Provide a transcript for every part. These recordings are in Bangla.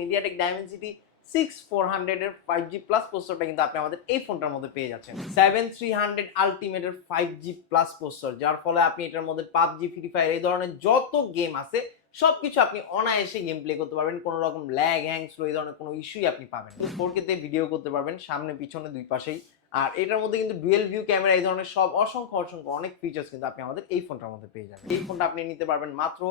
মিডিয়াটেক ডাইমেনসিটি 6400 এর 5G প্লাস প্রসেসরটা কিন্তু আপনি আমাদের এই ফোনটার মধ্যে পেয়ে যাচ্ছেন। 7300 আলটিমেটের 5G প্লাস প্রসেসর, যার ফলে আপনি এটার মধ্যে পাবজি, ফ্রি ফায়ার এই ধরনের যত গেম আছে সবকিছু আপনি অনায়াসে গেম প্লে করতে পারবেন। কোনো রকম ল্যাগ, হ্যাং, স্লো এই ধরনের কোনো ইস্যুই আপনি পাবেন। 4K তে ভিডিও করতে পারবেন সামনে পিছনে দুই পাশেই। আর এটার মধ্যে কিন্তু ডুয়েল ভিউ ক্যামেরা এই ধরনের সব অসংখ্য অনেক ফিচার্স কিন্তু আপনি আমাদের এই ফোনটার মধ্যে পেয়ে যাবেন। এই ফোনটা আপনি নিতে পারবেন মাত্র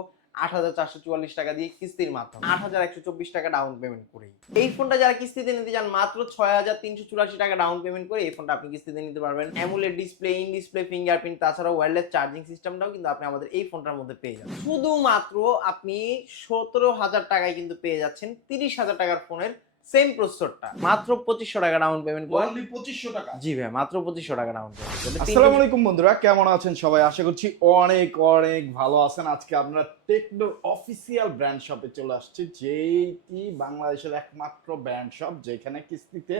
৮,৪৪৪ টাকা দিয়ে কিস্তির মাধ্যমে ৮,১২৪ টাকা ডাউন পেমেন্ট করেই। এই ফোনটা যারা কিস্তিতে নিতে চান মাত্র ৬,৩৮৪ টাকা ডাউন পেমেন্ট করে এই ফোনটা আপনি কিস্তিতে নিতে পারবেন। AMOLED display, in display fingerprint, তাছাড়া ওয়্যারলেস চার্জিং সিস্টেমটাও কিন্তু আপনি আমাদের এই ফোনটার মধ্যে পেয়ে যাবেন। শুধুমাত্র আপনি ১৭,০০০ টাকায় কিন্তু পেয়ে যাচ্ছেন ৩০,০০০ টাকার ফোনের সেম প্রসেসরটা মাত্র ২৫০০ টাকা ডাউন পেমেন্ট করে। অনলি ২৫০০ টাকা। জি ভাই, মাত্র ২৫০০ টাকা ডাউন পেমেন্ট। আসসালামু আলাইকুম বন্ধুরা, কেমন আছেন সবাই? আশা করছি অনেক অনেক ভালো আছেন। আজকে আমরা টেকনোর অফিসিয়াল ব্র্যান্ড শপে চলে আসছি, যেটি বাংলাদেশের একমাত্র ব্র্যান্ড শপ যেখানে কিস্তিতে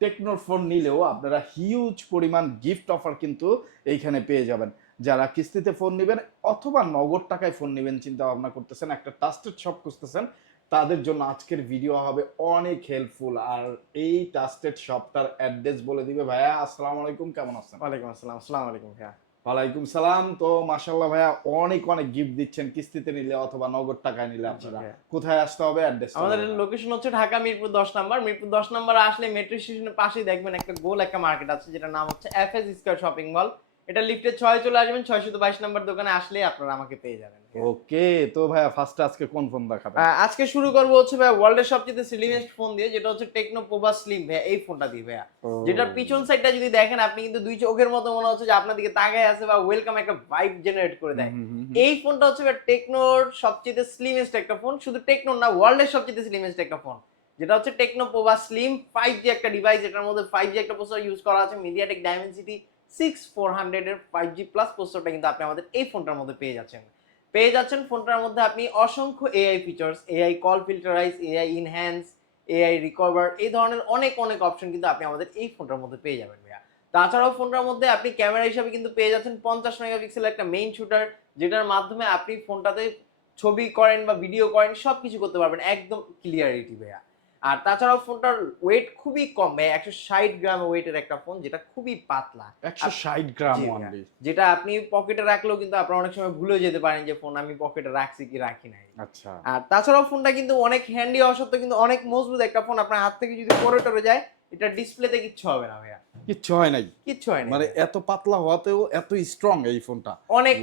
টেকনোর ফোন নিলেও আপনারা হিউজ পরিমাণ গিফট অফার কিন্তু এইখানে পেয়ে যাবেন। যারা কিস্তিতে ফোন নেবেন অথবা নগদ টাকায় ফোন নেবেন চিন্তা ভাবনা করতেছেন, একটা ট্রাস্টেড শপ খুঁজতেছেন, তাদের জন্য আজকের ভিডিও হবে অনেক হেল্পফুল। আর এই ট্রাস্টেড শপটার অ্যাড্রেস বলে দিবে ভাইয়া। আসসালামু আলাইকুম, কেমন আছেন? ওয়ালাইকুম আসসালাম। আসসালামু আলাইকুম ভাইয়া। ওয়ালাইকুম সালাম। তো মাশাআল্লাহ ভাইয়া, অনেক অনেক গিফট দিচ্ছেন কিস্তিতে নিলে অথবা নগদ টাকায় নিলে। আপনারা কোথায় আসতে হবে? অ্যাড্রেস আমাদের লোকেশন হচ্ছে ঢাকা মিরপুর 10 নাম্বার। মিরপুর 10 নাম্বার আসলে মেট্রো স্টেশনের পাশেই দেখবেন একটা গোল একটা মার্কেট আছে, যেটার নাম হচ্ছে এফএস স্কয়ার শপিং মল। এটা লিফটে 6 চলে আসবেন, 622 নাম্বার দোকানে আসলে আপনারা আমাকে পেয়ে যাবেন। ওকে, তো ভাইয়া ফার্স্টে আজকে কোন ফোন দেখাবেন? আজকে শুরু করব হচ্ছে ভাইয়া ওয়ার্ল্ডের সবচেয়ে স্লিমেস্ট ফোন দিয়ে, যেটা হচ্ছে টেকনো পোভা স্লিম ভাইয়া। এই ফোনটা দিয়ে ভাইয়া, যেটার পিছন সাইডটা যদি দেখেন আপনি কিন্তু দুই চোখের মতো মনে হচ্ছে যে আপনার দিকে তাকায় আছে বা ওয়েলকাম একটা ভাইব জেনারেট করে দেয়। এই ফোনটা হচ্ছে ভাইয়া টেকনোর সবচেয়ে স্লিমেস্ট একটা ফোন, শুধু টেকনোর না ওয়ার্ল্ডের সবচেয়ে স্লিমেস্ট একটা ফোন, যেটা হচ্ছে টেকনো পোভা স্লিম 5G একটা ডিভাইস। এটার মধ্যে 5G একটা প্রসেসর ইউজ করা আছে, মিডিয়াটেক ডাইমেনসিটি 6400 এর 5G প্লাস প্রসেসরটা কিন্তু আপনি আমাদের এই ফোনটার মধ্যে পেয়ে যাচ্ছেন। ফোনটার মধ্যে আপনি অসংখ্য AI features, AI call filterize, AI enhance, AI recover এই ধরনের অনেক অপশন কিন্তু আপনি আমাদের এই ফোনটার মধ্যে পেয়ে যাবেন ভাইয়া। তাছাড়াও ফোনটার মধ্যে আপনি ক্যামেরা হিসাবে কিন্তু পেয়ে যাচ্ছেন 50 মেগাপিক্সেল একটা মেইন শুটার, যেটার মাধ্যমে আপনি ফোনটাতে ছবি করেন বা ভিডিও করেন সবকিছু করতে পারবেন একদম ক্লিয়ারিটি ভাইয়া। আর তাছাড়াও ফোনটার ওয়েট খুবই কম ভাই, 160 গ্রাম ওয়েটের একটা ফোন, যেটা খুবই পাতলা। 160 গ্রাম অনলি, যেটা আপনি পকেটে রাখলেও কিন্তু আপনারা অনেক সময় ভুলে যেতে পারেন যে ফোন আমি পকেটে রাখছি কি রাখি নাই। আচ্ছা। আর তাছাড়াও ফোনটা কিন্তু অনেক হ্যান্ডি হওয়া সত্ত্বেও কিন্তু অনেক মজবুত একটা ফোন। আপনার হাত থেকে যদি পড়ে টরে যায়, এটা ডিসপ্লেতে কিচ্ছু হবে না ভাইয়া, কিচ্ছু হয় নাই। কিচ্ছু হয় না। মানে এত পাতলা হওয়াতেও এত স্ট্রং এই ফোনটা,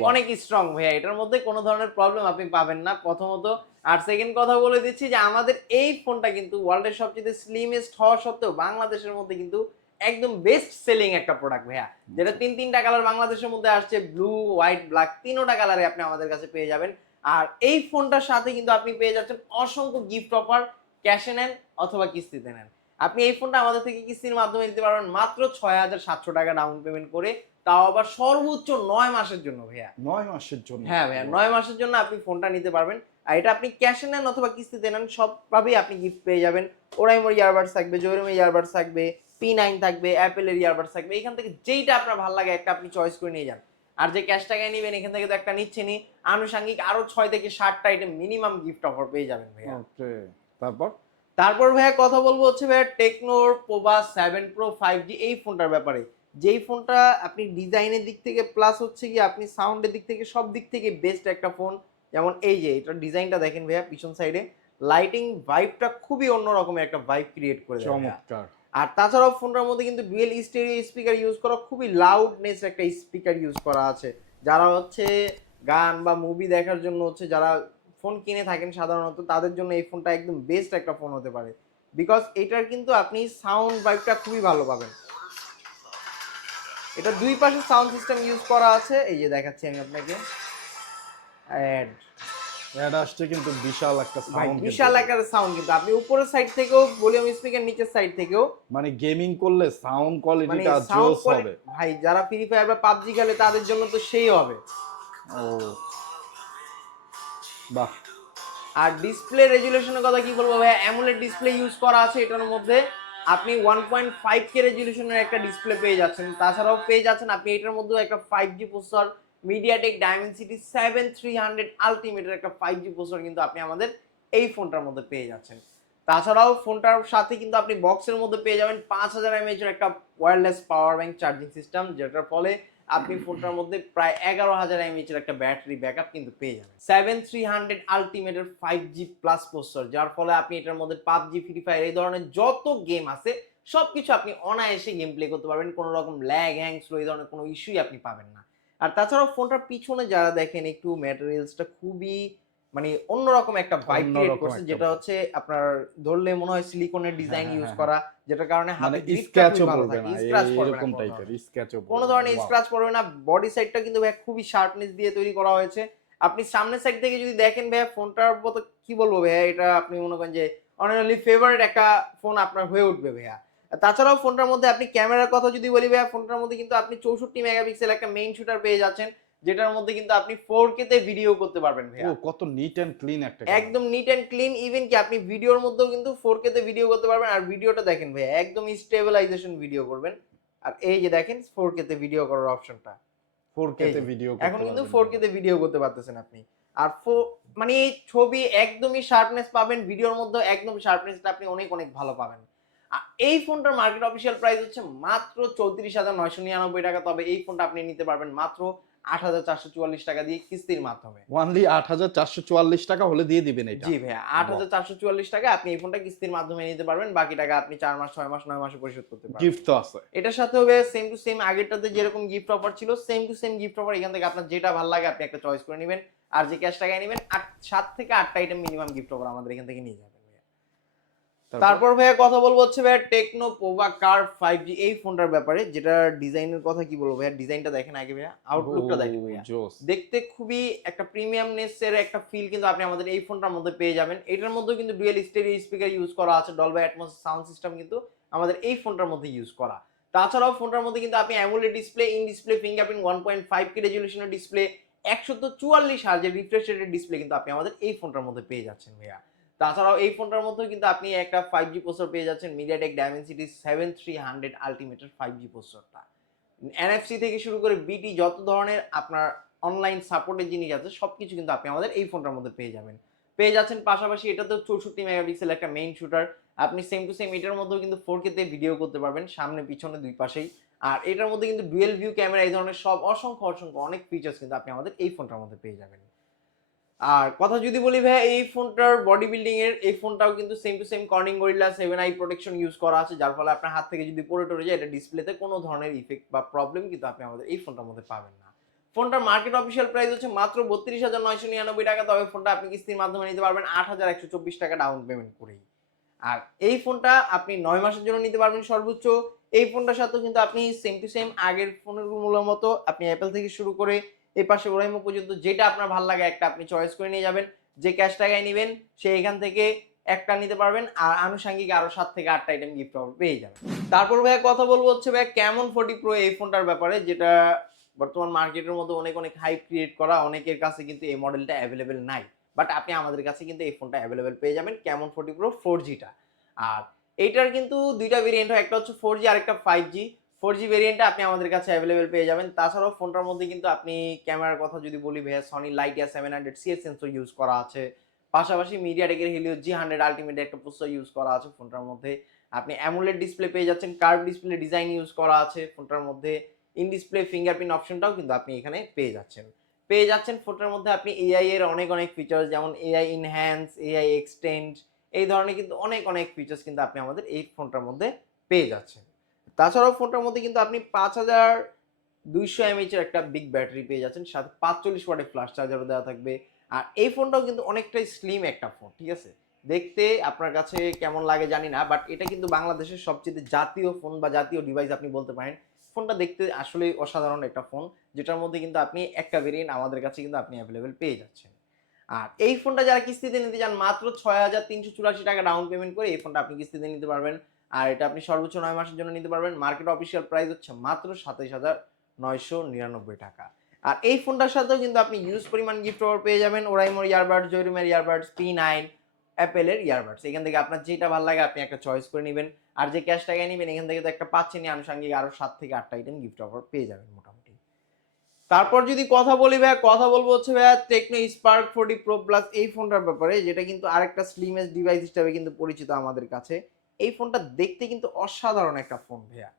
অনেক স্ট্রং ভাইয়া। এটার মধ্যে কোনো ধরনের প্রবলেম আপনি পাবেন না প্রথমত। আর সেকেন্ড কথা বলে দিচ্ছি যে আমাদের এই ফোনটা কিন্তু ওয়ার্ল্ডের সবচেয়ে স্লিমেস্ট হওয়া সত্ত্বেও বাংলাদেশের মধ্যে কিন্তু একদম বেস্ট সেলিং একটা প্রোডাক্ট ভাইয়া, যেটা তিনটা কালার বাংলাদেশের মধ্যে আসছে, ব্লু, হোয়াইট, ব্ল্যাক, তিনটা কালারে আপনি আমাদের কাছে পেয়ে যাবেন। আর এই ফোনটার সাথে কিন্তু আপনি পেয়ে যাচ্ছেন অসংখ্য গিফট অফার, ক্যাশে নেন অথবা কিস্তিতে নেন। আপনি এই ফোনটা আমাদের থেকে কিস্তির মাধ্যমে নিতে পারবেন মাত্র ৬,৭০০ টাকা ডাউন পেমেন্ট করে, তাও আবার সর্বোচ্চ ৯ মাসের জন্য ভাইয়া। 9 মাসের জন্য? হ্যাঁ ভাইয়া, 9 মাসের জন্য আপনি ফোনটা নিতে পারবেন। আর এটা আপনি ক্যাশে নেন অথবা কিস্তিতে নেন, সবভাবেই আপনি গিফট পেয়ে যাবেন। ওরাইমোর ইয়ারবাডস থাকবে, জয়রুমের ইয়ারবাডস থাকবে, P9 থাকবে, অ্যাপেলের ইয়ারবাডস থাকবে। এখান থেকে যেইটা আপনার ভালো লাগে একটা আপনি চয়েস করে নিয়ে যান। আর যে ক্যাশ টাকায় নেবেন এখান থেকে তো একটা নিচ্ছেনই, আনুষঙ্গিক আরো 6 থেকে 7টা আইটেম মিনিমাম গিফট অফার পেয়ে যাবেন ভাইয়া। ওকে, তারপর ভাইয়া কথা বলবো হচ্ছে ভাইয়া টেকনোর পোভা 7 প্রো 5G এই ফোনটার ব্যাপারে। যেই ফোনটা আপনি ডিজাইনের দিক থেকে প্লাস হচ্ছে কি আপনি সাউন্ডের দিক থেকে সব দিক থেকে বেস্ট একটা ফোন। যেমন এই যে এটার ডিজাইনটা দেখেন ভাইয়া, পিছন সাইডে লাইটিং ভাইবটা খুবই অন্যরকমের একটা ভাইব ক্রিয়েট করে দেয় চমৎকার। আর তাছাড়াও ফোনটার মধ্যে কিন্তু ডুয়েল স্টেরিও স্পিকার ইউজ করা, খুবই লাউডনেস একটা স্পিকার ইউজ করা আছে। যারা হচ্ছে গান বা মুভি দেখার জন্য হচ্ছে যারা ফোন কিনে থাকেন সাধারণত, তাদের জন্য এই ফোনটা একদম বেস্ট একটা ফোন হতে পারে, বিকজ এটার কিন্তু আপনি সাউন্ড ভাইবটা খুবই ভালো পাবেন। এটা দুই পাশে সাউন্ড সিস্টেম ইউজ করা আছে, এই যে দেখাচ্ছি আমি আপনাকে। এটা আসছে কিন্তু বিশাল একটা সাউন্ড, বিশাল একটা সাউন্ড, কিন্তু আপনি উপরের সাইড থেকেও ভলিউম স্পিকার, নিচের সাইড থেকেও, মানে গেমিং করলে সাউন্ড কোয়ালিটিটা জোস হবে ভাই। যারা ফ্রি ফায়ার বা পাবজি খেলে তাদের জন্য তো সেই হবে। ও বাহ। আর ডিসপ্লে রেজুলেশনের কথা কি বলবো ভাই, অ্যামোলেড ডিসপ্লে ইউজ করা আছে এটার মধ্যে। আপনি 1.5K রেজুলেশনের একটা ডিসপ্লে পেয়ে যাচ্ছেন। তাছাড়াও পেয়ে যাচ্ছেন আপনি এটার মধ্যেও একটা 5G প্রসেসর, মিডিয়াটেক ডাইমেনসিটি 7300 আলটিমেটের একটা 5G প্রসেসর কিন্তু আপনি আমাদের এই ফোনটার মধ্যে পেয়ে যাচ্ছেন। তাছাড়াও ফোনটার সাথে কিন্তু আপনি বক্সের মধ্যে পেয়ে যাবেন 5000 mAh এর একটা wireless power bank charging system, যেটার ফলে আপনি ফোনটার মধ্যে প্রায় 11000 mAh এর একটা ব্যাটারি ব্যাকআপ কিন্তু পেয়ে যাবেন। 7300 আলটিমেটের 5G প্লাস প্রসেসর, যার ফলে আপনি এটার মধ্যে পাবজি, ফ্রি ফায়ার এই ধরনের যত গেম আছে সবকিছু আপনি অনায়াসে গেম প্লে করতে পারবেন, কোনো রকম ল্যাগ হ্যাং স্লো এই ধরনের কোনো ইস্যুই আপনি পাবেন না। আর তাছাড়াও ফোনটার পিছনে যারা দেখেন একটু ম্যাটেরিয়ালসটা খুবই মানে অন্যরকম একটা ভাইব ক্রিয়েট অন্যরকম করছে, একটা যেটা হচ্ছে আপনার ধরলে মনে হয় সিলিকনের ডিজাইন ইউজ হ্যাঁ। করা, যেটার কারণে মানে হাতে গ্রিপটা স্ক্র্যাচও খুবই ভালো পড়বে থাকে, না, স্ক্র্যাচ পড়বে না এরকম কোনো টাইপের ধরনের। স্ক্র্যাচও কোনো পড়বে না। ধরনের Wow! স্ক্র্যাচ পড়বে না। বডি সাইডটা কিন্তু ভাই খুবই শার্পনেস দিয়ে তৈরি করা হয়েছে। আপনি সামনের সাইড থেকে যদি দেখেন ভাইয়া ফোনটার মতো কি বলবো ভাইয়া, এটা আপনি মনে করেন যে অনলি ফেভারিট একটা ফোন আপনার হয়ে উঠবে ভাইয়া। তাছাড়াও ফোনটার মধ্যে আপনি ক্যামেরার কথা যদি বলি ভাইয়া, ফোনটার মধ্যে কিন্তু আপনি 64 মেগাপিক্সেল একটা মেইন শুটার পেয়ে যাচ্ছেন, যেটার মধ্যে কিন্তু আপনি 4K তে ভিডিও করতে পারবেন ও ভাইয়া। কত নিট এন্ড ক্লিন একটা ক্যামেরা। একদম নিট এন্ড ক্লিন, ইভেন কি আপনি ভিডিওর মধ্যেও কিন্তু 4K তে ভিডিও করতে পারবেন। আর ভিডিওটা দেখেন ভাই একদম স্টেবিলাইজেশন ভিডিও করবেন। আর এই যে দেখেন 4K তে ভিডিও করার অপশনটা, 4K এই তে যে ভিডিও এখন করতে কিন্তু পারবেন। 4K তে ভিডিও করতে পারতেছেন আপনি। আর মানে এই ছবি একদমই শার্পনেস পাবেন, ভিডিওর মধ্যে একদম শার্পনেসটা আপনি অনেক অনেক ভালো পাবেন। এই ফোনটার মার্কেট অফিসিয়াল প্রাইস হচ্ছে মাত্র 34,999 টাকা। তবে এই ফোনটা আপনি নিতে পারবেন মাত্র 8,444 টাকা দিয়ে কিস্তির মাধ্যমে। ওনলি 8,444 টাকা হলে দিয়ে দিবেন এটা? জি ভাইয়া, 8,444 টাকা আপনি এই ফোনটা কিস্তির মাধ্যমে নিতে পারবেন। বাকি টাকা আপনি 4 মাস, 6 মাস, 9 মাসে পরিশোধ করতে পারবেন। গিফট তো আছে। এটার সাথে হবে সেম টু সেম আগেরটাতে যেরকম গিফট অফার ছিল, same to same gift offer. এখান থেকে আপনার যেটা ভালো লাগে আপনি একটা চয়েস করে নেবেন। আর যে ক্যাশ টাকায় নেবেন 7 থেকে 8টা আইটেম মিনিমাম গিফট অফার আমাদের এখান থেকে নিয়ে যাবেন ভাইয়া। তারপর ভাইয়া কথা বলবো হচ্ছে ভাইয়া টেকনো পোভা কার্ভ 5G এই ফোনটার ব্যাপারে, যেটা ডিজাইনের কথা কি বলবো ভাইয়া, ডিজাইনটা দেখেন আগে ভাইয়া, আউটলুকটা দেখেন ভাইয়া। জোস। দেখতে খুবই একটা প্রিমিয়ামনেস এর একটা ফিল কিন্তু আপনি আমাদের এই ফোনটার মধ্যে পেয়ে যাবেন। এটার মধ্যে কিন্তু ডুয়াল স্টেরিও স্পিকার ইউজ করা আছে, ডলবি অ্যাটমস সাউন্ড সিস্টেম কিন্তু আমাদের এই ফোনটার মধ্যে ইউজ করা। তাছাড়াও ফোনটার মধ্যে কিন্তু আপনি AMOLED display, in display fingerprint, 1.5K রেজোলিউশনের ডিসপ্লে, 144 হার্জের রিফ্রেশ রেটের ডিসপ্লে কিন্তু আপনি আমাদের এই ফোনটার মধ্যে পেয়ে যাচ্ছেন ভাইয়া। তাছাড়াও এই ফোনটার মধ্যে কিন্তু আপনি একটা 5G প্রসেসর পেয়ে যাচ্ছেন, মিডিয়াটেক ডাইমেনসিটি 7300 আলটিমেটের 5G প্রসেসরটা। NFC থেকে শুরু করে বিটি যত ধরনের আপনার অনলাইন সাপোর্টের জিনিস আছে সবকিছু কিন্তু আপনি আমাদের এই ফোনটার মধ্যে পেয়ে যাবেন। পেয়ে যাচ্ছেন পাশাপাশি এটাতেও 64 মেগাপিক্সেল একটা মেইন শুটার। আপনি সেম টু সেম এটার মধ্যেও কিন্তু 4K তে ভিডিও করতে পারবেন সামনে পিছনে দুই পাশেই। আর এটার মধ্যে কিন্তু ডুয়েল ভিউ ক্যামেরা এই ধরনের সব অসংখ্য অসংখ্য অনেক ফিচার্স কিন্তু আপনি আমাদের এই ফোনটার মধ্যে পেয়ে যাবেন। আর কথা যদি বলি ভাই এই ফোনটার বডি বিল্ডিং এর, এই ফোনটাও কিন্তু same to same Corning গরিল্লা 7i protection use করা আছে, যার ফলে আপনার হাত থেকে যদি পড়ে টরে যায় এটা ডিসপ্লেতে কোনো ধরনের ইফেক্ট বা প্রবলেম কিন্তু আপনি আমাদের এই ফোনটার মধ্যে পাবেন না। ফোনটার মার্কেট অফিসিয়াল প্রাইস হচ্ছে মাত্র 32,999 টাকা। তবে ফোনটা আপনি কিস্তির মাধ্যমে নিতে পারবেন 8,124 টাকা ডাউন পেমেন্ট করেই। আর এই ফোনটা আপনি 9 মাসের জন্য নিতে পারবেন সর্বোচ্চ। এই ফোনটার সাথেও কিন্তু আপনি সেম টু সেম আগের ফোনের গুলোর মতো আপনি অ্যাপেল থেকে শুরু করে এই পাশে ওরাইমো পর্যন্ত যেটা আপনার ভালো লাগে একটা আপনি চয়েস করে নিয়ে যাবেন। যে ক্যাশ টাকায় নেবেন সে এখান থেকে একটা নিতে পারবেন, আর আনুষঙ্গিক আরো 7 থেকে 8টা আইটেম গিফট পেয়ে যাবেন। তারপর ভাইয়া কথা বলবো হচ্ছে ভাইয়া ক্যামন 40 প্রো এই ফোনটার ব্যাপারে, যেটা বর্তমান মার্কেটের মধ্যে অনেক অনেক হাইপ ক্রিয়েট করা, অনেকের কাছে কিন্তু এই মডেলটা অ্যাভেলেবেল নাই, বাট আপনি আমাদের কাছে কিন্তু এই ফোনটা অ্যাভেলেবেল পেয়ে যাবেন ক্যামন 40 প্রো 4Gটা। আর এইটার কিন্তু দুইটা ভেরিয়েন্ট হয়, একটা হচ্ছে 4G আর একটা 5G। 4G ভেরিয়েন্টটা আপনি আমাদের কাছে অ্যাভেলেবেল পেয়ে যাবেন। তাছাড়াও ফোনটার মধ্যে কিন্তু আপনি ক্যামেরার কথা যদি বলি ভাইয়া সনি লাইটিয়া 700 সেন্সর ইউজ করা আছে, পাশাপাশি মিডিয়াটেকের হেলিও G100 আলটিমেট একটা প্রসেসর ইউজ করা আছে ফোনটার মধ্যে। আপনি অ্যামোলেড ডিসপ্লে পেয়ে যাচ্ছেন, কার্ভ ডিসপ্লে ডিজাইন ইউজ করা আছে ফোনটার মধ্যে। ইন ডিসপ্লে ফিঙ্গারপ্রিন্ট অপশনটাও কিন্তু আপনি এখানে পেয়ে যাচ্ছেন ফোনটার মধ্যে। আপনি এআই এর অনেক অনেক ফিচার্স যেমন এআই ইনহ্যান্স, এআই এক্সটেন্ড এই ধরনের কিন্তু অনেক অনেক ফিচার্স কিন্তু আপনি আমাদের এই ফোনটার মধ্যে পেয়ে যাচ্ছেন। তাছাড়াও ফোনটার মধ্যে কিন্তু আপনি 5200 mAh এর একটা বিগ ব্যাটারি পেয়ে যাচ্ছেন, সাথে 45 ওয়াটের ফ্ল্যাশ চার্জারও দেওয়া থাকবে। আর এই ফোনটাও কিন্তু অনেকটাই স্লিম একটা ফোন, ঠিক আছে? দেখতে আপনার কাছে কেমন লাগে জানি না, বাট এটা কিন্তু বাংলাদেশের সবচেয়ে জাতীয় ফোন বা জাতীয় ডিভাইস আপনি বলতে পারেন। ফোনটা দেখতে আসলেই অসাধারণ একটা ফোন, যেটার মধ্যে কিন্তু আপনি একটা ভেরিয়েন্ট আমাদের কাছে কিন্তু আপনি অ্যাভেলেবেল পেয়ে যাচ্ছেন। আর এই ফোনটা যারা কিস্তিতে নিতে চান মাত্র 6,384 টাকা ডাউন পেমেন্ট করে এই ফোনটা আপনি কিস্তিতে নিতে পারবেন। আর এটা আপনি সর্বোচ্চ 9 মাসের জন্য নিতে পারবেন। মার্কেট অফিসিয়াল প্রাইস হচ্ছে মাত্র 27,999 টাকা। আর এই ফোনটার সাথেও কিন্তু আপনি ইউজ পরিমাণ গিফট অফার পেয়ে যাবেন, ওরাইমোর ইয়ারবাডস, জয়রুমের ইয়ারবাডস, P9, অ্যাপেলের ইয়ারবাডস। এখান থেকে আপনার যেটা ভালো লাগে আপনি একটা চয়েস করে নেবেন। আর যে ক্যাশ টাকায় নেবেন এখান থেকে তো একটা পাচ্ছেনই, আনুষঙ্গিক আরো 7 থেকে 8টা আইটেম গিফট অফার পেয়ে যাবেন মোটামুটি। তারপর যদি কথা বলি ভাইয়া, কথা বলবো হচ্ছে ভাইয়া টেকনো স্পার্ক 40 প্রো প্লাস এই ফোনটার ব্যাপারে, যেটা কিন্তু আরেকটা স্লিমেস্ট ডিভাইস হিসেবে কিন্তু পরিচিত আমাদের কাছে। এই ফোনটা দেখতে কিন্তু অসাধারণ একটা ফোন ভাইয়া।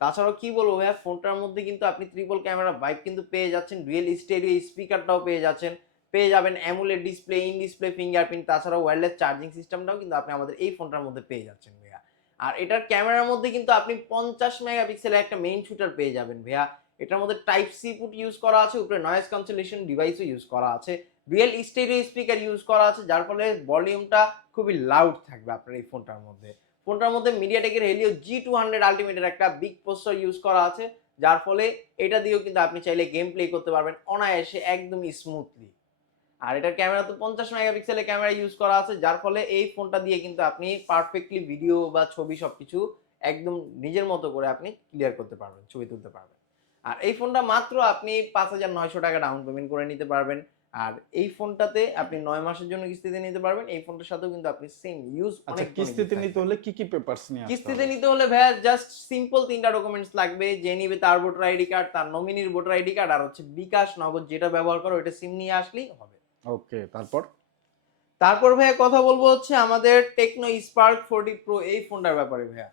তাছাড়াও কি বলবো ভাইয়া, ফোনটার মধ্যে কিন্তু আপনি ট্রিপল ক্যামেরা ভাইব কিন্তু পেয়ে যাচ্ছেন, ডুয়েল স্টেরিও স্পিকারটাও পেয়ে যাচ্ছেন, পেয়ে যাবেন AMOLED display, in display fingerprint, তাছাড়াও ওয়্যারলেস চার্জিং সিস্টেমটাও কিন্তু আপনি আমাদের এই ফোনটার মধ্যে পেয়ে যাচ্ছেন ভাইয়া। আর এটার ক্যামেরার মধ্যে কিন্তু আপনি 50 মেগাপিক্সেলের একটা মেইন শুটার পেয়ে যাবেন ভাইয়া। এটার মধ্যে টাইপ সি পুট ইউজ করা আছে, উপরে নয়েজ ক্যান্সেলেশন ডিভাইসও ইউজ করা আছে, ডুয়েল স্টেরিও স্পিকার ইউজ করা আছে, যার ফলে ভলিউমটা খুবই লাউড থাকবে আপনার এই ফোনটার মধ্যে। ফোনটার মধ্যে মিডিয়াটেকের হেলিও G200 আলটিমেটের একটা বিগ প্রসেসর ইউজ করা আছে, যার ফলে এটা দিয়েও কিন্তু আপনি চাইলে গেম প্লে করতে পারবেন অনায়াসে একদমই স্মুথলি। আর এটার ক্যামেরা তো 50 মেগাপিক্সেলের ক্যামেরা ইউজ করা আছে, যার ফলে এই ফোনটা দিয়ে কিন্তু আপনি পারফেক্টলি ভিডিও বা ছবি সবকিছু একদম নিজের মতো করে আপনি ক্লিয়ার করতে পারবেন, ছবি তুলতে পারবেন। আর এই ফোনটা মাত্র আপনি 5,900 টাকা ডাউন পেমেন্ট করে নিতে পারবেন। আর এই ফোনটাতে আপনি 9 মাসের জন্য কিস্তিতে নিতে পারবেন। এই ফোনটার সাথেও কিন্তু আপনি সেম ইউজ আচ্ছা, অনেক কিস্তিতে নিতে হলে কি কি পেপারস নিয়ে আসতে কিস্তিতে হবে? নিতে হলে ভাইয়া জাস্ট সিম্পল 3টা ডকুমেন্টস লাগবে। যে নিবে তার ভোটার আইডি কার্ড, তার নমিনির ভোটার আইডি কার্ড, আর হচ্ছে বিকাশ নগদ যেটা ব্যবহার করো ওইটা সিম নিয়ে আসলেই হবে। ওকে, তারপর? তারপর ভাইয়া কথা বলবো হচ্ছে আমাদের টেকনো স্পার্ক 40 প্রো এই ফোনটার ব্যাপারে ভাইয়া।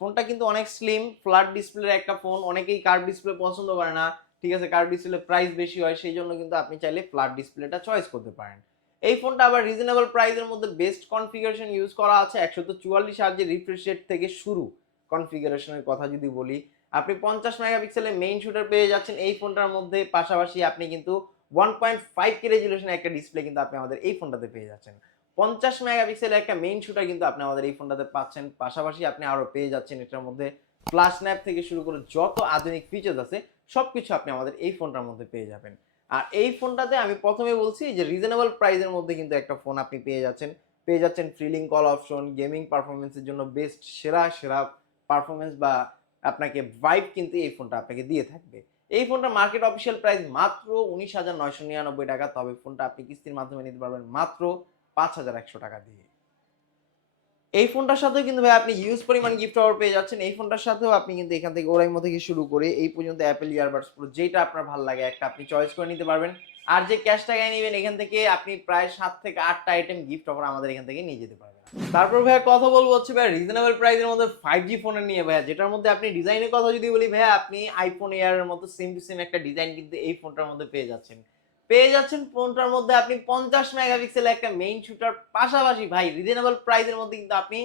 ফোনটা কিন্তু অনেক স্লিম, ফ্ল্যাট ডিসপ্লের একটা ফোন। অনেকেই কার্ভ ডিসপ্লে পছন্দ করে না, ঠিক আছে, কার্ভ ডিসপ্লে প্রাইস বেশি হয়, সেই জন্য কিন্তু আপনি চাইলে ফ্ল্যাট ডিসপ্লেটা চয়েস করতে পারেন। এই ফোনটা আবার রিজনেবল প্রাইসের মধ্যে বেস্ট কনফিগারেশন ইউজ করা আছে। 144 হার্জের রিফ্রেশ রেট থেকে শুরু কনফিগারেশনের কথা যদি বলি, আপনি 50 মেগাপিক্সেলের মেইন শুটার পেয়ে যাচ্ছেন এই ফোনটার মধ্যে, পাশাপাশি আপনি কিন্তু 1.5K রেজুলেশনের একটা ডিসপ্লে কিন্তু আপনি আমাদের এই ফোনটাতে পেয়ে যাচ্ছেন। 50 মেগাপিক্সেলের একটা মেইন শুটার কিন্তু আপনি আমাদের এই ফোনটাতে পাচ্ছেন, পাশাপাশি আপনি আরো পেয়ে যাচ্ছেন এটার মধ্যে ফ্ল্যাশ স্ন্যাপ থেকে শুরু করে যত আধুনিক ফিচার্স আছে সবকিছু আপনি আমাদের এই ফোনটার মধ্যে পেয়ে যাবেন। আর এই ফোনটাতে আমি প্রথমে বলছি যে রিজনেবল প্রাইসের মধ্যে কিন্তু একটা ফোন আপনি পেয়ে যাচ্ছেন ফ্রিলিং কল অপশন, গেমিং পারফরমেন্সের জন্য বেস্ট সেরা সেরা পারফরমেন্স বা আপনাকে ভাইব কিন্তু এই ফোনটা আপনাকে দিয়ে থাকবে। এই ফোনটা মার্কেট অফিসিয়াল প্রাইস মাত্র 19,999 টাকা, তবে ফোনটা আপনি কিস্তির মাধ্যমে নিতে পারবেন মাত্র 5,100 টাকা দিয়ে। এই ফোনটার সাথেও কিন্তু ভাই আপনি ইউজ পরিমাণ গিফট অফার পেয়ে যাচ্ছেন। এই ফোনটার সাথেও আপনি কিন্তু এখান থেকে ওরাইমো থেকে শুরু করে এই পর্যন্ত অ্যাপেল ইয়ারবাডস প্রো যেটা আপনার ভালো লাগে একটা আপনি চয়েস করে নিতে পারবেন। আর যে ক্যাশ টাকায় নেবেন এখান থেকে আপনি প্রায় 7 থেকে 8টা আইটেম গিফট অফার আমাদের এখান থেকে নিয়ে যেতে পারবেন। তারপর ভাইয়া কথা বলবো হচ্ছে ভাইয়া রিজনেবল প্রাইসের মধ্যে 5G ফোনের নিয়ে ভাইয়া, যেটার মধ্যে আপনি ডিজাইনের কথা যদি বলি ভাইয়া, আপনি আইফোন এয়ারের মতো সেম টু সেম একটা ডিজাইন কিন্তু এই ফোনটার মধ্যে পেয়ে যাচ্ছেন ফোনটার মধ্যে আপনি 50 মেগাপিক্সেলের একটা মেইন শুটার, পাশাপাশি ভাই রিজনেবল প্রাইসের মধ্যে কিন্তু আপনি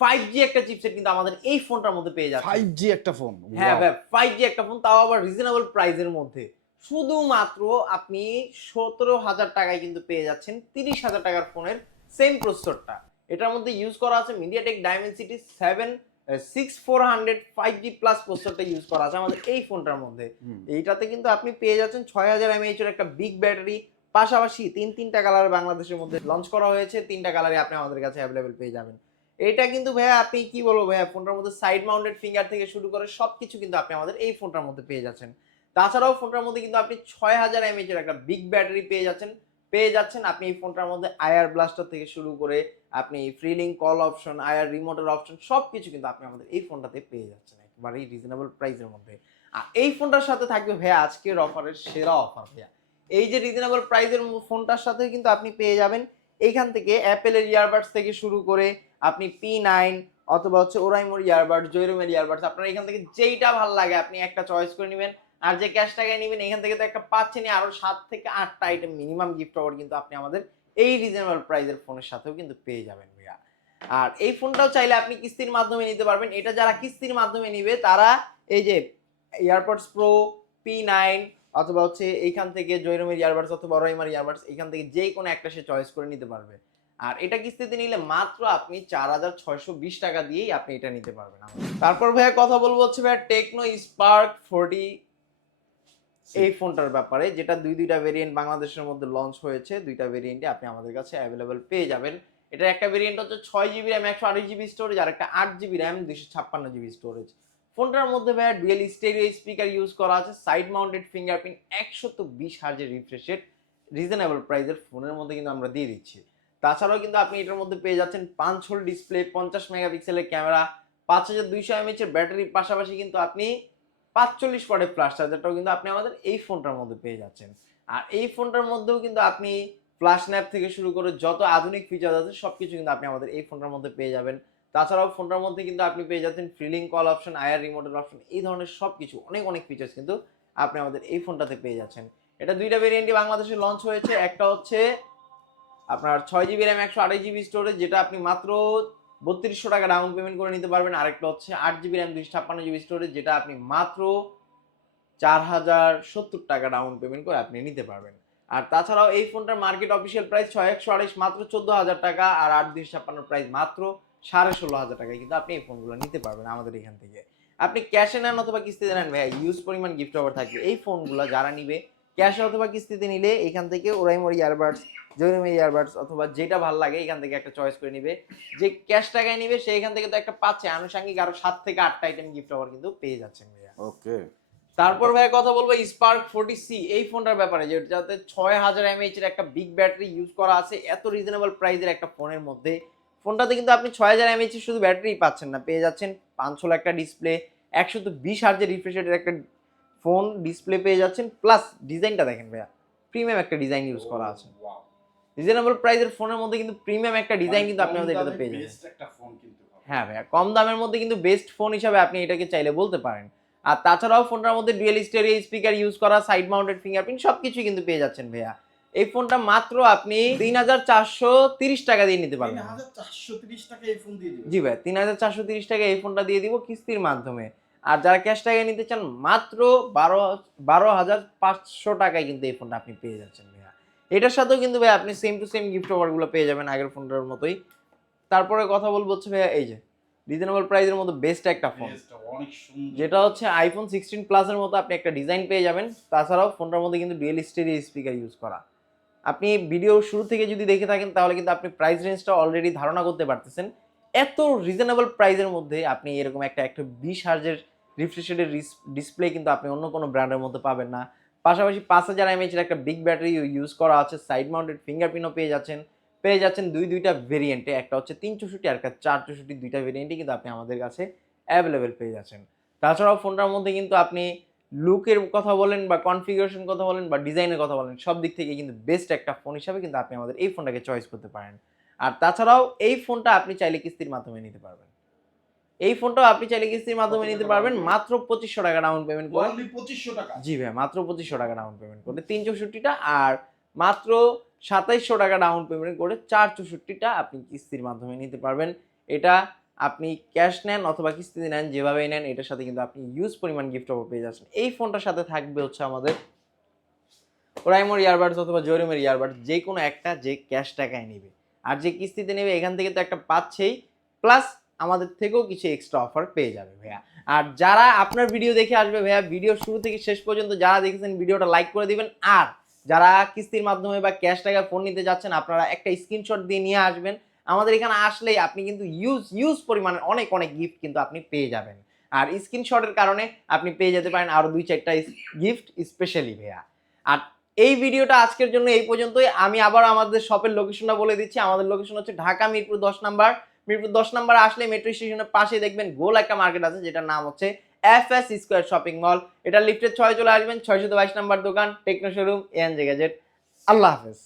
5G একটা চিপসেট কিন্তু আমাদের এই ফোনটার মধ্যে পেয়ে যাচ্ছেন। 5G একটা ফোন? হ্যাঁ ওয়াও! ভাই, 5G একটা ফোন, তাও আবার রিজনেবল প্রাইসের মধ্যে। শুধুমাত্র আপনি 17,000 টাকায় কিন্তু পেয়ে যাচ্ছেন 30,000 টাকার ফোনের সেম প্রসেসরটা। এটার মধ্যে ইউজ করা আছে মিডিয়াটেক ডাইমেনসিটি 6400 5G প্লাস প্রসেসরটা ইউজ করা আছে আমাদের এই ফোনটার মধ্যে। এইটাতে কিন্তু আপনি পেয়ে যাচ্ছেন 6000 mAh এর একটা বিগ ব্যাটারি, পাশাপাশি তিনটা কালার বাংলাদেশের মধ্যে লঞ্চ করা হয়েছে, 3টা কালারে আপনি আমাদের কাছে অ্যাভেলেবেল পেয়ে যাবেন। এটা কিন্তু ভাইয়া আপনি কি বলবো ভাইয়া, ফোনটার মধ্যে সাইড মাউন্টেড ফিঙ্গার থেকে শুরু করে সবকিছু কিন্তু আপনি আমাদের এই ফোনটার মধ্যে পেয়ে যাচ্ছেন। তাছাড়াও ফোনটার মধ্যে কিন্তু আপনি 6000 mAh এর একটা বিগ ব্যাটারি পেয়ে যাচ্ছেন আপনি এই ফোনটার মধ্যে আইআর ব্লাস্টার থেকে শুরু করে আপনি ফ্রিলিং কল অপশন, আইআর রিমোটের অপশন সবকিছু কিন্তু আপনি আমাদের এই ফোনটাতে পেয়ে যাচ্ছেন একেবারেই রিজনেবল প্রাইসের মধ্যে। আর এই ফোনটার সাথে থাকবে ভাইয়া আজকের অফারের সেরা অফার ভাইয়া। এই যে রিজনেবল প্রাইসের ফোনটার সাথে কিন্তু আপনি পেয়ে যাবেন এইখান থেকে অ্যাপেলের ইয়ারবাডস থেকে শুরু করে আপনি P9 অথবা হচ্ছে ওরাইমোর ইয়ারবাডস, জয়রুমের ইয়ারবাডস, আপনার এখান থেকে যেইটা ভালো লাগে আপনি একটা চয়েস করে নেবেন। আর যে ক্যাশ টাকায় নেবেন এখান থেকে তো একটা পাচ্ছেনই, আরো 7 থেকে 8টা আইটেম মিনিমাম গিফট অফার কিন্তু আপনি আমাদের এই রিজনেবল প্রাইসের ফোনের সাথেও কিন্তু পেয়ে যাবেন ভাইয়া। আর এই ফোনটাও চাইলে আপনি কিস্তির মাধ্যমে নিতে পারবেন। এটা যারা কিস্তির মাধ্যমে নিবে তারা এই যে এয়ারপডস প্রো, P9 অথবা হচ্ছে এইখান থেকে জয়রুমের ইয়ারবাডস অথবা ওরাইমার ইয়ারবাডস, এখান থেকে যে কোনো একটা সে চয়েস করে নিতে পারবে। আর এটা কিস্তিতে নিলে মাত্র আপনি 4,620 টাকা দিয়েই আপনি এটা নিতে পারবেন। তারপর ভাইয়া কথা বলবো হচ্ছে ভাইয়া টেকনো স্পার্ক 40 এই ফোনটার ব্যাপারে, যেটা দুইটা ভেরিয়েন্ট বাংলাদেশের মধ্যে লঞ্চ হয়েছে। দুইটা ভেরিয়েন্টে আপনি আমাদের কাছে অ্যাভেলেবেল পেয়ে যাবেন। এটার একটা ভেরিয়েন্ট হচ্ছে 6GB RAM 128GB স্টোরেজ, আর একটা 8GB RAM 256GB স্টোরেজ। ফোনটার মধ্যে ভাইয়া ডুয়েল স্টেরিও স্পিকার ইউজ করা আছে, সাইড মাউন্টেড ফিঙ্গারপ্রিন্ট, 120 হার্জের রিফ্রেশ রেট, রিজনেবল প্রাইসের ফোনের মধ্যে কিন্তু আমরা দিয়ে দিচ্ছি। তাছাড়াও কিন্তু আপনি এটার মধ্যে পেয়ে যাচ্ছেন 5 হোল ডিসপ্লে, 50 মেগাপিক্সেলের ক্যামেরা, 5200 mAh এর ব্যাটারির পাশাপাশি কিন্তু আপনি 45 ওয়াটের ফ্ল্যাশ চার্জারটাও কিন্তু আপনি আমাদের এই ফোনটার মধ্যে পেয়ে যাচ্ছেন। আর এই ফোনটার মধ্যেও কিন্তু আপনি ফ্ল্যাশ ন্যাপ থেকে শুরু করে যত আধুনিক ফিচার আছে সবকিছু কিন্তু আপনি আমাদের এই ফোনটার মধ্যে পেয়ে যাবেন। তাছাড়াও ফোনটার মধ্যে কিন্তু আপনি পেয়ে যাচ্ছেন ফ্রিলিং কল অপশন, আইআর রিমোটের অপশন, এই ধরনের সবকিছু অনেক অনেক ফিচার্স কিন্তু আপনি আমাদের এই ফোনটাতে পেয়ে যাচ্ছেন। এটা দুইটা ভেরিয়েন্টই বাংলাদেশে লঞ্চ হয়েছে। একটা হচ্ছে আপনার 6 জিবি র্যাম 128 জিবি স্টোরেজ, যেটা আপনি মাত্র 3200 টাকা ডাউন পেমেন্ট করে নিতে পারবেন। আরেকটা হচ্ছে 8 জিবি র্যাম 256 জিবি স্টোরেজ, যেটা আপনি মাত্র 4070 টাকা ডাউন পেমেন্ট করে আপনি নিতে পারবেন। আর তাছাড়াও এই ফোনটার মার্কেট অফিসিয়াল প্রাইস 6128 মাত্র 14000 টাকা, আর 8256 প্রাইস মাত্র 16500 টাকায় কিন্তু আপনি এই ফোনগুলো নিতে পারবেন আমাদের এখান থেকে। আপনি ক্যাশে নেন অথবা কিস্তিতে নেন ভাই, ইউজ পরিমাণ গিফট অফার থাকবে। এই ফোনগুলো যারা নিবে ক্যাশে অথবা কিস্তিতে নিলে এখান থেকে ওরাইমোর ইয়ারবাডস, জয়রুমের ইয়ারবাডস অথবা যেটা ভালো লাগে এখান থেকে একটা চয়েস করে নিবে। যে ক্যাশ টাকায় নিবে সে এখান থেকে তো একটা পাচ্ছে আনুষঙ্গিক আরো 7 থেকে 8টা আইটেম গিফট অফার কিন্তু পেয়ে যাচ্ছেন ভাইয়া। ওকে, তারপর ভাই কথা বলবো স্পার্ক 40C এই ফোনটার ব্যাপারে, যেটাতে 6000 mAh এর একটা বিগ ব্যাটারি ইউজ করা আছে এত রিজনেবল প্রাইসের একটা ফোনের মধ্যে। ফোনটাতে কিন্তু আপনি 6000 mAh শুধু ব্যাটারি পাচ্ছেন না, পেয়ে যাচ্ছেন 500 একটা ডিসপ্লে, 120 হার্জের রিফ্রেশ রেটের একটা ফোন ডিসপ্লে পেয়ে যাচ্ছেন। প্লাস ডিজাইনটা দেখেন ভাইয়া, প্রিমিয়াম একটা ডিজাইন ইউজ করা আছে। রিজনেবল প্রাইসের ফোনের মধ্যে কিন্তু প্রিমিয়াম একটা ডিজাইন কিন্তু আপনি আমাদের এটাতে পেয়ে যাবেন। হ্যাঁ ভাইয়া, কম দামের মধ্যে কিন্তু বেস্ট ফোন হিসাবে আপনি এটাকে চাইলে বলতে পারেন। আর তাছাড়াও ফোনটার মধ্যে ডুয়াল স্টেরিও স্পিকার ইউজ করা, সাইড মাউন্টেড ফিঙ্গারপ্রিন্ট সবকিছু কিন্তু পেয়ে যাচ্ছেন ভাইয়া। এই ফোনটা মাত্র আপনি 3430 টাকা দিয়ে নিতে পারবেন। 3430 টাকা এই ফোন দিয়ে দিবেন? জি ভাই, 3430 টাকা এই ফোনটা দিয়ে দিব কিস্তির মাধ্যমে। আর যারা ক্যাশ টাকায় নিতে চান মাত্র 12500 টাকায় কিন্তু এই ফোনটা আপনি পেয়ে যাচ্ছেন ভাইয়া। এটার সাথেও কিন্তু ভাই আপনি সেম টু সেম গিফট অফারগুলো পেয়ে যাবেন আগের ফোনটার মতোই। তারপরে কথা বলবো হচ্ছে ভাইয়া এই যে রিজনেবল প্রাইসের মধ্যে বেস্ট একটা ফোন, অনেক সুন্দর, যেটা হচ্ছে আইফোন 16 প্লাস এর মতো আপনি একটা ডিজাইন পেয়ে যাবেন। তাছাড়াও ফোনটার মধ্যে কিন্তু ডুয়াল স্টেরিও স্পিকার ইউজ করা। আপনি ভিডিও শুরু থেকে যদি দেখে থাকেন তাহলে কিন্তু আপনি প্রাইস রেঞ্জটা অলরেডি ধারণা করতে পারতেছেন। এত রিজনেবল প্রাইসের মধ্যে আপনি এরকম একটা 120 হার্জের রিফ্রেশ রেটের ডিসপ্লে কিন্তু আপনি অন্য কোনো ব্র্যান্ডের মধ্যে পাবেন না। পাশাপাশি 5000 mAh এর একটা বিগ ব্যাটারি ইউজ করা আছে, সাইড মাউন্টেড ফিঙ্গারপ্রিন্টও পেয়ে যাচ্ছেন দুইটা ভেরিয়েন্টে, একটা হচ্ছে 364 আর একটা 464, দুইটা ভেরিয়েন্টই কিন্তু আপনি আমাদের কাছে অ্যাভেলেবেল পেয়ে যাচ্ছেন। তাছাড়াও ফোনটার মধ্যে কিন্তু আপনি লুকের কথা বলেন বা কনফিগারেশন কথা বলেন বা ডিজাইনের কথা বলেন, সব দিক থেকে কিন্তু বেস্ট একটা ফোন হিসাবে কিন্তু আপনি আমাদের এই ফোনটাকে চয়েস করতে পারেন। আর তাছাড়াও এই ফোনটা আপনি চাইলে কিস্তির মাধ্যমে নিতে পারবেন। এই ফোনটাও আপনি চাইলে কিস্তির মাধ্যমে নিতে পারবেন মাত্র 2500 টাকা ডাউন পেমেন্ট করে। অনলি 2500 টাকা? জি ভাই, মাত্র 2500 টাকা ডাউন পেমেন্ট করে 364টা, আর মাত্র 2700 টাকা ডাউন পেমেন্ট করে 464টা আপনি কিস্তির মাধ্যমে নিতে পারবেন। এটা আপনি ক্যাশ নেন অথবা কিস্তিতে নেন, যেভাবেই নেন এটার সাথে কিন্তু আপনি ইউজ পরিমাণ গিফট অফার পেয়ে যাচ্ছেন। এই ফোনটার সাথে থাকবে হচ্ছে আমাদের ওরাইমোর ইয়ারবাডস অথবা জয়রুমের ইয়ারবাডস, যে কোনো একটা যে ক্যাশ টাকায় নেবে। আর যে কিস্তিতে নেবে এখান থেকে তো একটা পাচ্ছেই, প্লাস আমাদের থেকেও কিছু এক্সট্রা অফার পেয়ে যাবে ভাইয়া। আর যারা আপনার ভিডিও দেখে আসবে ভাইয়া, ভিডিও শুরু থেকে শেষ পর্যন্ত যারা দেখেছেন ভিডিওটা লাইক করে দিবেন। আর যারা কিস্তির মাধ্যমে বা ক্যাশ টাকায় ফোন নিতে যাচ্ছেন আপনারা একটা স্ক্রিনশট দিয়ে নিয়ে আসবেন। আমাদের এখানে আসলেই আপনি কিন্তু ইউজ পরিমাণের অনেক অনেক গিফট কিন্তু আপনি পেয়ে যাবেন। আর স্ক্রিনশটের কারণে আপনি পেয়ে যেতে পারেন আরো 2-4টা গিফট স্পেশালি ভাইয়া। আর এই ভিডিওটা আজকের জন্য এই পর্যন্তই। আমি আবার আমাদের শপের লোকেশনটা বলে দিচ্ছি। আমাদের লোকেশন হচ্ছে ঢাকা মিরপুর 10 নাম্বার। মিরপুর 10 নাম্বার আসলে মেট্রো স্টেশনের পাশে দেখবেন গোল একটা মার্কেট আছে, যেটার নাম হচ্ছে FS স্কয়ার শপিং মল। এটা লিফটের 6 চলে আসবেন, 622 নাম্বার দোকান, টেকনো শোরুম, এএনজে গ্যাজেট। আল্লাহ হাফেজ।